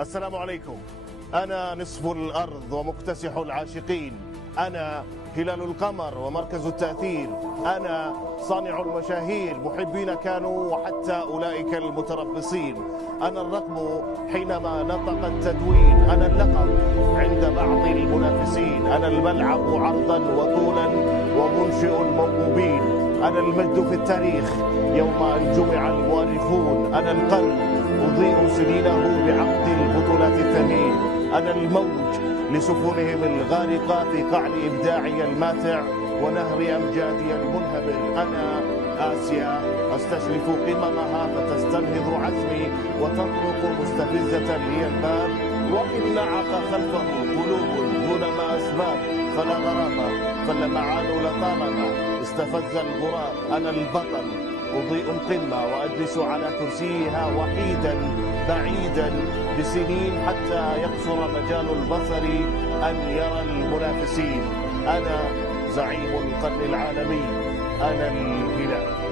السلام عليكم. أنا نصف الأرض ومكتسح العاشقين، أنا هلال القمر ومركز التأثير، أنا صانع المشاهير، محبين كانوا وحتى أولئك المتربصين، أنا الرقم حينما نطق التدوين، أنا اللقب عند بعض المنافسين، أنا الملعب عرضا وطولا ومنشئ الموهوبين، أنا المجد في التاريخ يوم أن جمع المؤرخون، أنا القرن أضيء سنينه بعقد البطولات الثمين، أنا الموج لسفنهم الغارقة في قعر إبداعي الماتع ونهر أمجادي المنهمر، أنا آسيا أستشرف قممها فتستنهض عزمي وتطرق مستفزة لي الباب، وإن نعق خلفه قلوب دون ما أسباب فلا غرابة، فاللمعان لطالما استفز الغراب، أنا البطل أضيء القمة وأجلس على كرسيها وحيدا بعيدا بسنين حتى يقصر مجال البصر أن يرى المنافسين، أنا زعيم القرن العالمي، أنا الهلال.